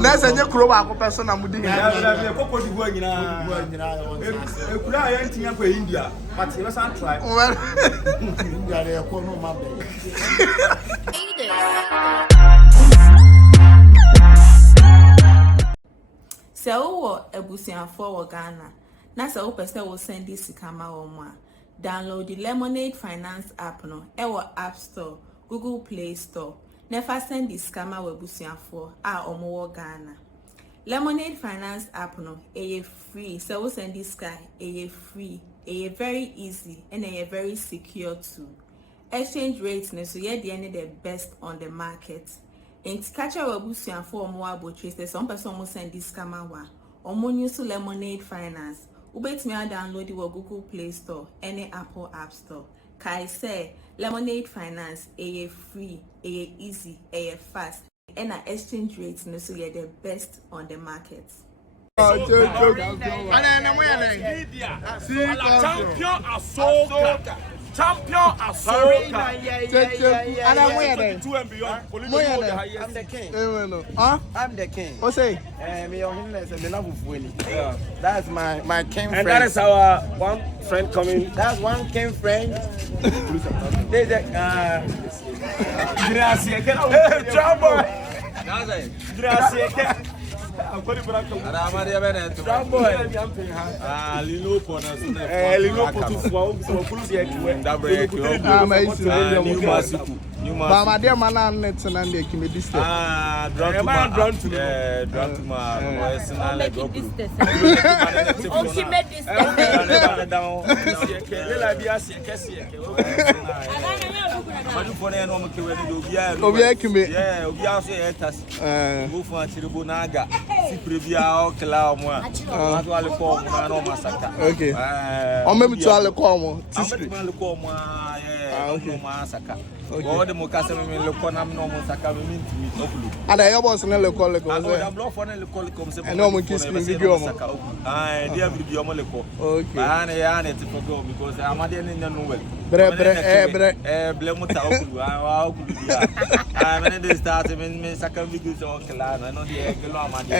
Let's say you grow up person I'm doing. India, but you must try. Well, so ebusian for Ghana. Na se person will send this camera on. Download the Lemonade Finance app no. Ewo App Store, Google Play Store. Never send this scammer webusian for omo Ghana. Lemonade Finance app no, free. So we send this guy free, very easy and very secure too. Exchange rates no so the end the best on the market. And catch our webusian for more about trace. Some person will send this scammer wa. Omo use Lemonade Finance. Ubet me download the Google Play Store, any Apple App Store. Kai say Lemonade Finance free, easy, fast, and our exchange rates no so the best on the market. Champion Asoka. And I'm where I'm the king. Huh? I'm the king. What's it? Me your highness and the love of Willie. Yeah. That's my king friend. And that is our one friend coming. That's one king friend. They Trouble. I'm going to bring Mama, dear man, I'm not saying they can be distant. Okay. Or maybe to all the Mocasa Loconam no Mosaka and I almost never call it. I know we kiss me video. I dear video moleco. Okay. I to go because I'm a dear in the novel. Blemuta. I'm in the start of me second videos or Calan. I know the Eggloma. The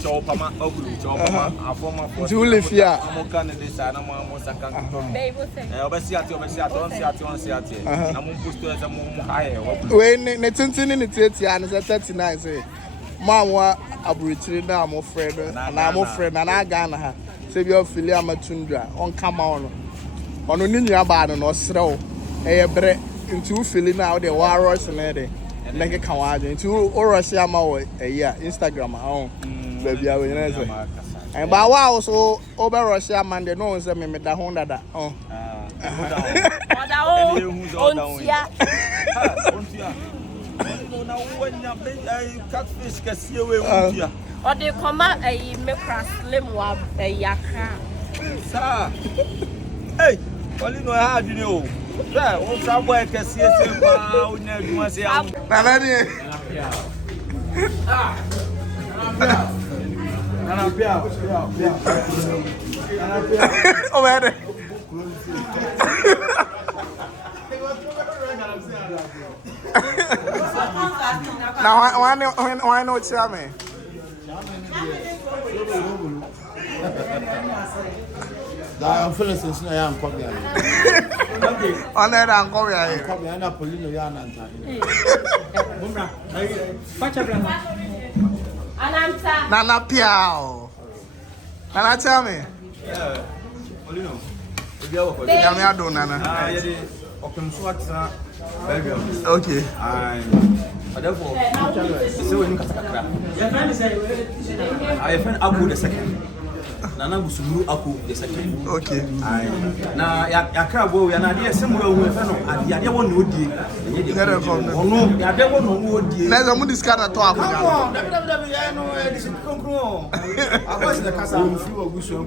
Chopama Oglu, a former Julifia. I'm going to this animal. When Netintin in the 30 and 39 say, Mamma, I'll return now, my friend, and I'm a friend, and I Ghana. Save your filia matundra on come on Ninia Baden or Srow, a bread into filling out the warriors and a like a coward into Orasiama a year, Instagram, baby, I will. And by wow, so over Russia, man, they know them in the Honda. Oh, catfish can see away. Or they come out a macra slim wab a yakra. Sir, hey, well, you know how you know. What somewhere can see a never want to now, why not Charmy? I'm feeling since I am coming. On that, I'm coming. I'm not pulling the yarn and Nana Piao. Nana, tell me. Yeah, well, you know, I don't Nana. Okay. Therefore, so when you I find Abu the second. Nana Busulu Aku the second. Okay. Now, Yakrabo, and I dear somewhere who and the other one would be. Let's move this car to talk. I was the Casa of Bushel. I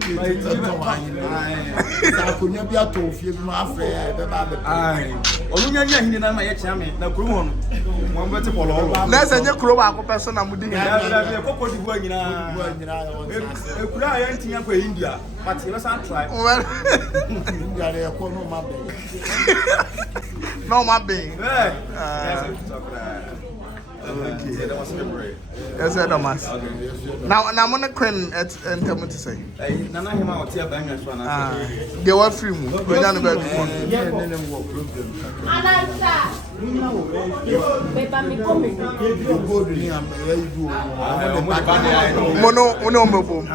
could never be a tofu, my friend. Only in my champion, the Kruon. One better for all. Let's say you grow up a person. I'm doing India, but you must try. Well, no, my baby. Okay. That was February. Yes, I don't mass. Now I'm on a crane at Entamu to say. Nana him out here by me as one. They were free. We're done about Mono Mobo.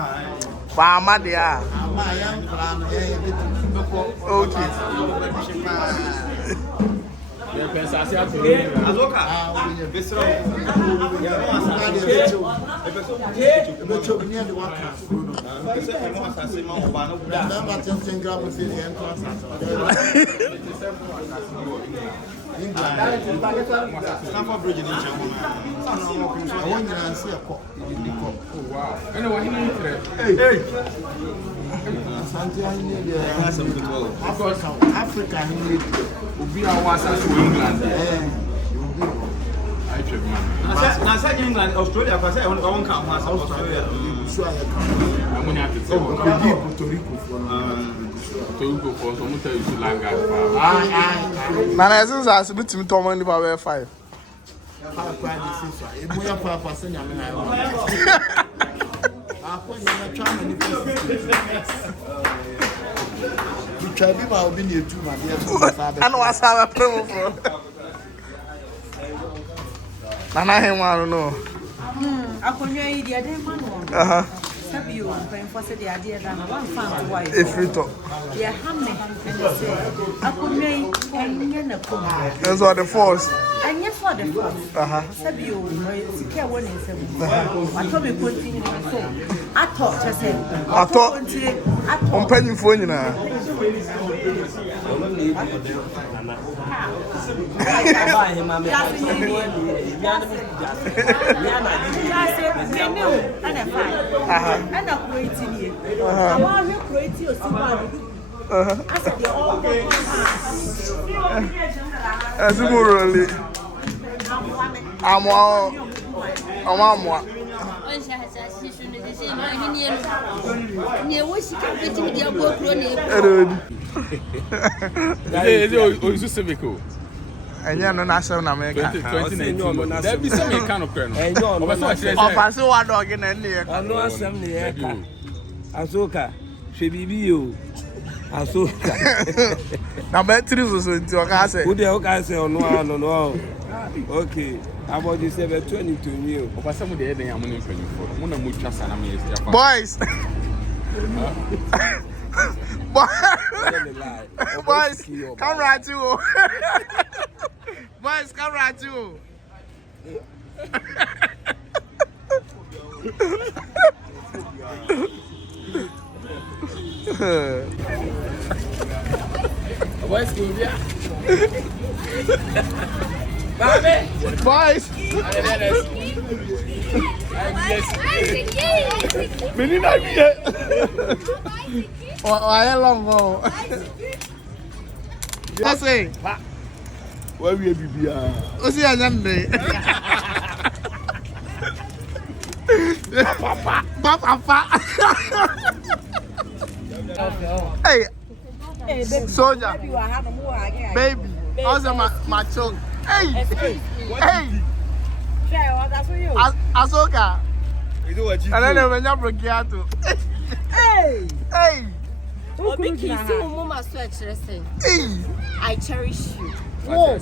Pamadia. Okay. Africa, we are England. England, Australia, because I won't come Australia. I'm going to have to say, Puerto Rico for some tell you Lanka. Nana, as I was between Tom and about 5. I know what's our promo for. Nana, I don't know. I couldn't eat the man. You for the idea that one found wife. If you talk, yeah, hammy, and they say, I could make a that's what the force. And yes, what the force. Sabu, secure one in 7. I told me continue so. I thought, I said, I'm penny for you now. And I'm creating you. I'm already creating you. I said, they're all as you really. I'm and you're not national America. 2019. There be some kind of kernel. I saw one dog in there. I know some near Asoka. She be you. Asoka. Now, batteries was into a car. Who the hell say, oh, no. Okay. How about you say 22 new? But some of the other money for you for one of muchas and boys. Boys, come right to. Boys, come right to. Boys, boys. Menina here. Oh, I long go. Yes, say. Where we be? O si anyande. Papa. Hey. Soldier. Baby. How's my chunk? Hey. Asoka. And then when you break out. Hey. Obi kisi mama sweat resting. I cherish you. Whoa.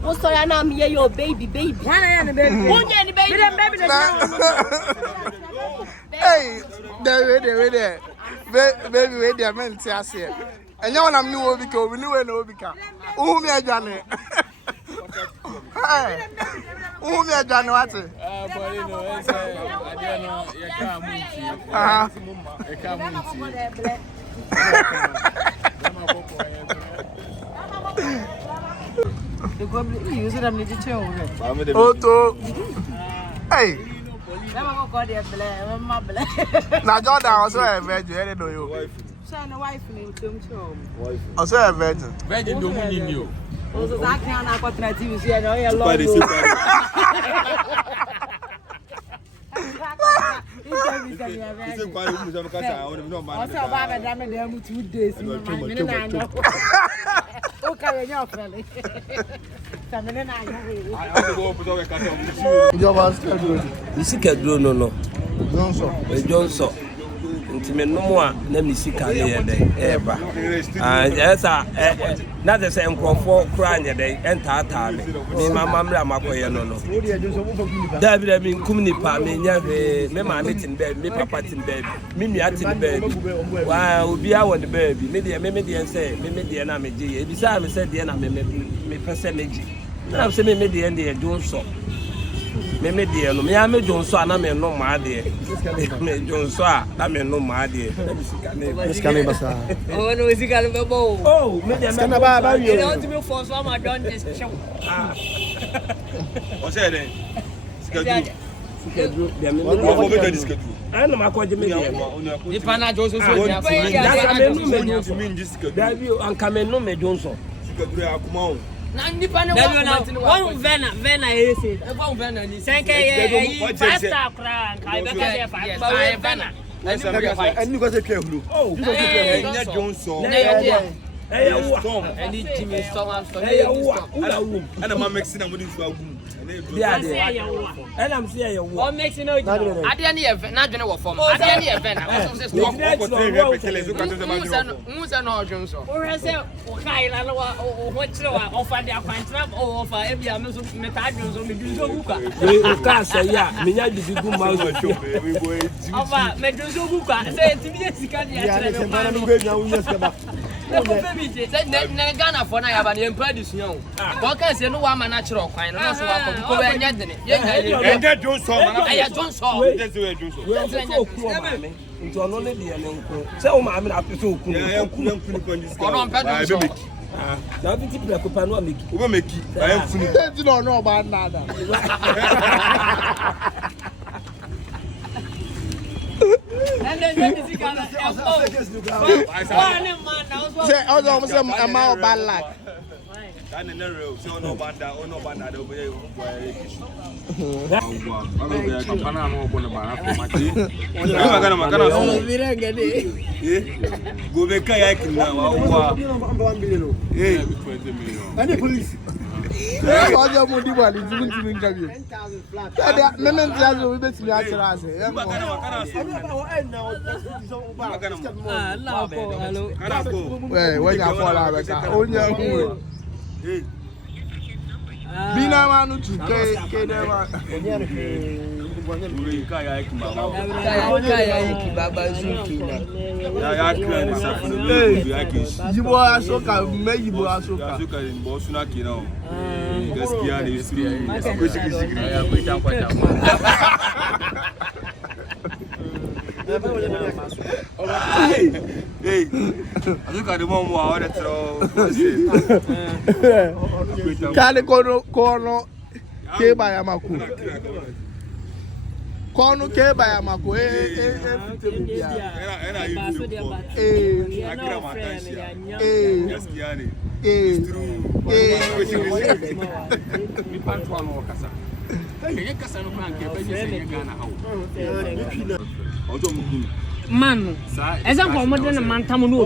What's so na me your baby. Why am I baby? Won't you any baby? Hey, there. Baby, wait there, man. See us here. And you want to know because we knew when we become. Who me a Johnny? Hey, who me a Johnny? What? But you know, I don't know. You can't move. You can't move. Auto. Hey. Now Jordan also a virgin. I don't know you. Also a virgin. Virgin don't mean you. Also, I can't have a TV. I know you're long. Ìjọba schedule. Schedule no. Johnson. Ntime no a na misika le ye dey eba. Yes na the same crofo kra nye dey enta me mama mra makoye no. David me kumni pa me nya me ma meeting baby, me papa tin baby, me nua tin baby. Wa obi a won the baby. Me dey say me dey na me je. Ebi say me say dey na me pese meji. Na say me dey dey Johnson. Me dey no me a me Johnson na me no ma dey. Me Johnson na me no ma dey. Scan basa. Oh no, is gonna be bold. Oh, me dey Scan ba You know to me for some I done this show. What's that then? Schedule. Dey me What make this schedule? I no makoje me dey. The pana Johnson so want ya. to mean That's to mean this schedule. David anka me no me Johnson. Schedule akuma. Na nipa ne one vena ese. One vena ni. Senke five star kra kai be ka five. Ba vena. Any go say Kyekyeku. Oh, Johnson. Any Jimmy Storm and Storm. And I'm mixing them with this. and I'm saying you What makes you know? I didn't even not going to form. I didn't even. I was just walking. Who's an audience? Or I say, okay, I know what you offer their contract or offer every amount of metadons on the Duzoka. can't say, yeah, me not the good mouse. Over Meduzoka. Say to me, it's Ghana for now, have an empire this young. What can say no one natural kind? No, so I can go and get Johnson. I don't saw. Into only the uncle. So, I'm happy to now, people are going to make it. I am fully. You don't know about nada. And then this Ghana. Say, I was almost a mile bad luck. And in the road, so no banda, no banda, no way. Go back, Kyekyeku now. Hey, police. I was a Modiba, it's going to interview. 10,000 flats. We basically answer us. When you fall out, only Bina manu to Kyekyeku baba zuki na Yibo asoka me Yibo asoka asoka ni bo suna ki na gaskiya ne gaskiya akwai sigiri ya akwai tankwata hey asoka de mo mo awon tro kale kono ke ba ya maku kono ke ba ya maku era akira matansia gaskiya ne mi pantwa no kasa ke kasa no kan ke beje se Ghana hawo ojo mu Man, as I'm going to Mantamu, no,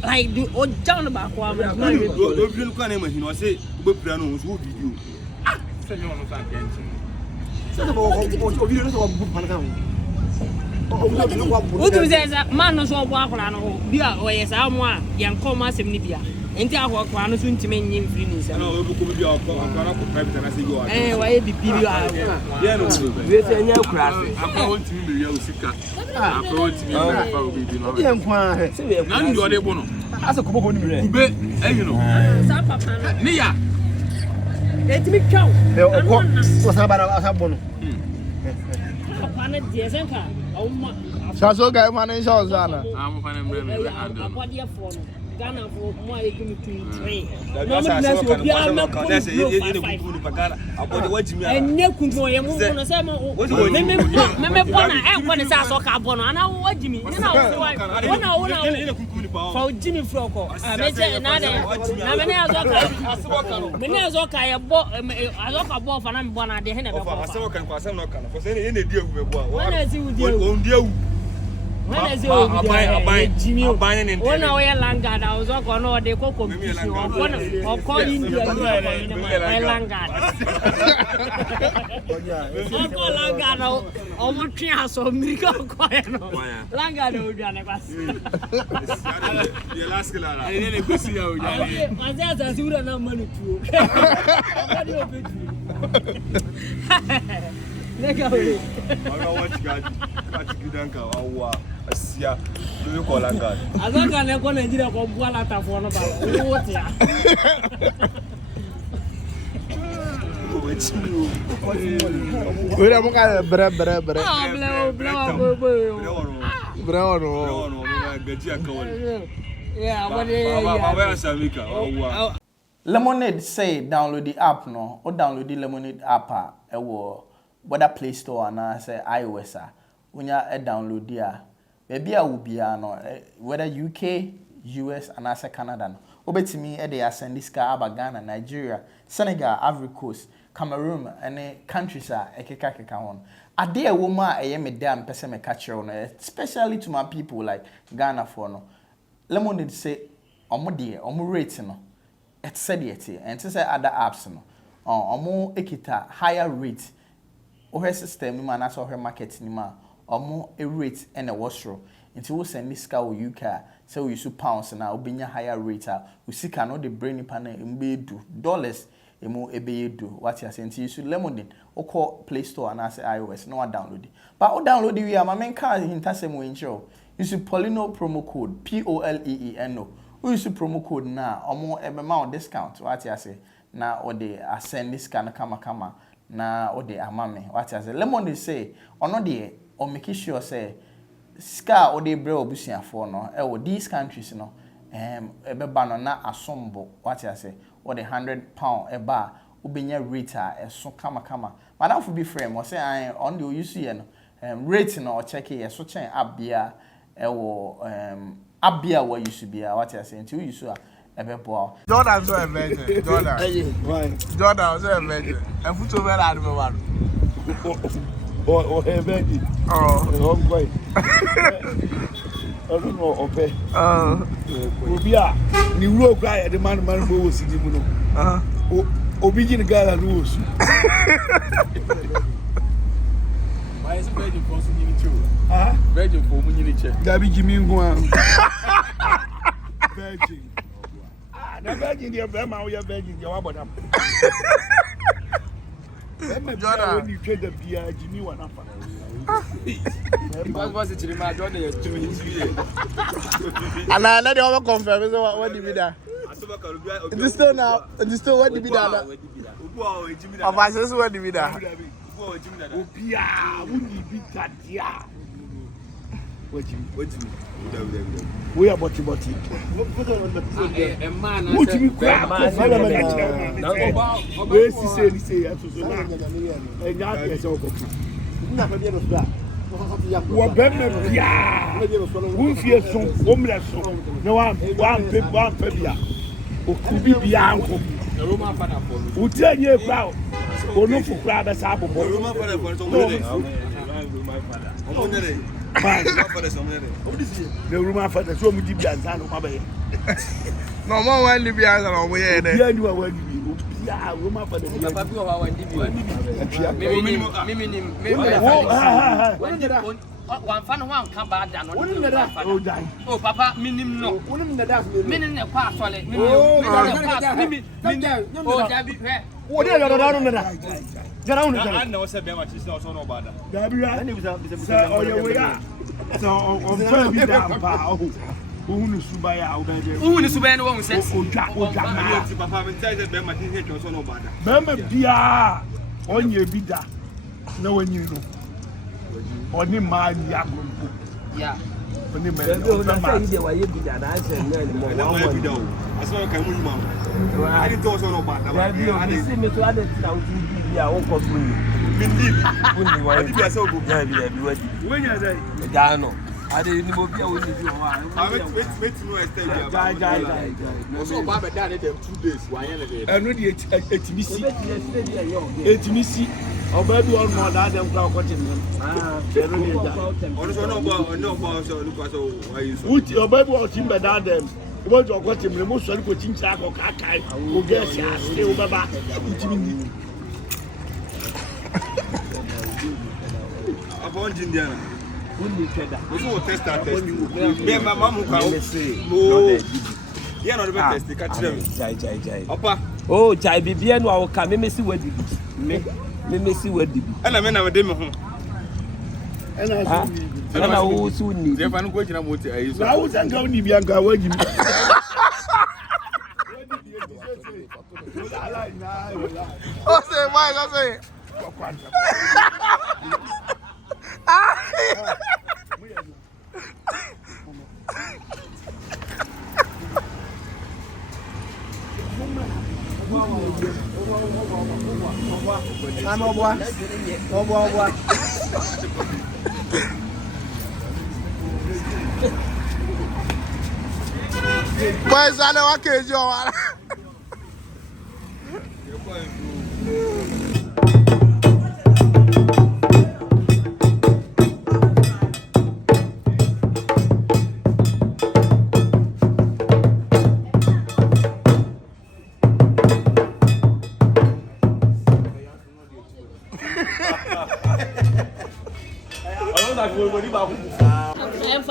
like the old John about one. What is that man? No, so walk around. Be a way as I'm one, young commas in Libya. And I walk one soon to make him free. Eh, why be people? Yeah, no, there's a new class. I'm going to be your sicker. I'm going to be none you are the one. As a couple of you know, Nia. Let me count. What's about a bono? Oh, Saso guy man in Shazana. I'm finding what do you for? Ghana for more give me 23. No me will be a man come and ne kungo ye mu no say me bona e ko ne say asoka bono ana wo Jimmy na wo for Jimmy Froko me say na de na me ne azoka ye bo azoka bo fa na me bona de he na be bo asoka kwa asem no kana for say ne di ewu me bo wa na si wu di ewu when I say Jimmy, when I wear Langard, I was walking on the cocoa competition or calling the Langard. I call Langard or what tree has of miracle quiet. Langard would be an embassy. The last killer, I didn't go see how I said, I do not money too. Asia, do you call Langard? I don't know when Nigeria go Bualata for no ball. What ya? We don't get bre. Lemonade say download the app no, or download the Lemonade app whether Play Store and say iOS when you download there. Maybe I will be no whether UK, US and as Canada no. Obetimi they send this car Ghana, Nigeria, Senegal, Ivory Coast, Cameroon and countries are ekeka on. A day a woman I am a damn person me catch on, especially to my people like Ghana for no. Lemonade say omo rate no. It's said yet and to say other apps no. Omo ekita higher rate. Her system ni man aso her market ni ma. Omo a rate and a washroom until we send this car with UK so we use pounds and now be higher rate we see cannot the brainy panel do dollars emo ebe do what you saying you should Lemonade or call Play Store and say iOS no one download it but o download it we are my main car hintasem we insure you should Polino promo code POLEENO we use promo code na omo ebe ma discount what you say na or they send this car kama na or they amame what you say Lemonade say or not the or make sure say ska or they bre obusia for no these countries no ebeba no na asombo what you say or the £100 eba ubenya rate so kama madam for be frame or say I on the use here no rate no or check it so chen abia abia where you should be what you say until you so ebebo Jordan so emergency Jordan so emergency and put over that one or heavy. Oh, quite. I don't know, okay. Will be a new road guy at the man who was in the Obedient Gala rules. Why is Virgin for you? Virgin for Munich. Gabby Jimmy one. Virgin. The Virgin, your grandma, your Virgin, your abode. When you trade the beer, Jimmy one up. Was it my daughter? And I let you over confirm. What did we do? It's still now. It's still what did we do? Of us, what did we do? We are body. A man, what you grab? Where's he say? What better? Yeah, who fears so? No one pebia. Who could be beyond who tell you about? Or no for crowd as apple. The room for the so many people no more when the beers are on way there. Yeah, you are when you be. Yeah, room for the one fan one come back down. Oh, Papa, minim no. Minim the pass on it. What are you down there? I know said very much is not so no bad. Oh, yeah, we are. So, on very down, pal. Who is to buy out there? Who is to buy one says, Oh, Jack, Papa, and tell them my head was no bad. Remember, Pia, on your vida. No one you know. On your mind, yeah. Oni me. Bebe o na say dey wa ye bi da na say no anymore. Na ma bi da o. Aso kan mu ma. I didn't talk so no bad. I see me to add it down to be a won ko so ni. Mindy. Only one. Adi bi ase ogo. Yeah, be wadi. When you dey. Ja no. Ade ni mo bi a woni bi o wa. Wait no extend ya. Ja. Also ba be da dem 2 days wa yan dey. Enu di etimisi. Etimisi. Oba bi on no da dem kwa ko tin. Enu ni ja. Ono so no ba so lu kwa so why you so. Uti oba bi o tin be da dem. Oba jo ko tin mo so ko tin cha ko ka kai. O ge si ase o baba. Uti ni. Abon Indiana. Only keda. We go test that test. Me mama mu ka o. No. Yeah, no be test ka tire me. Jai. Opa. Oh, jai bibia no awoka me si wadi bi. Me si wadi bi. Ana me na me de me ho. Ana wo su ni. Ze fa no go gina moti ayi so. Na wo san ka ni bi an ka wadi. Oh, say, why? I say. Boys, I know what case you are.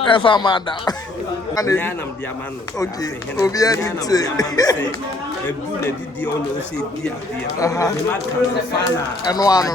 If I'm mad, I'm diamond. okay, Obi and say, a good lady on the sea, dear. and one.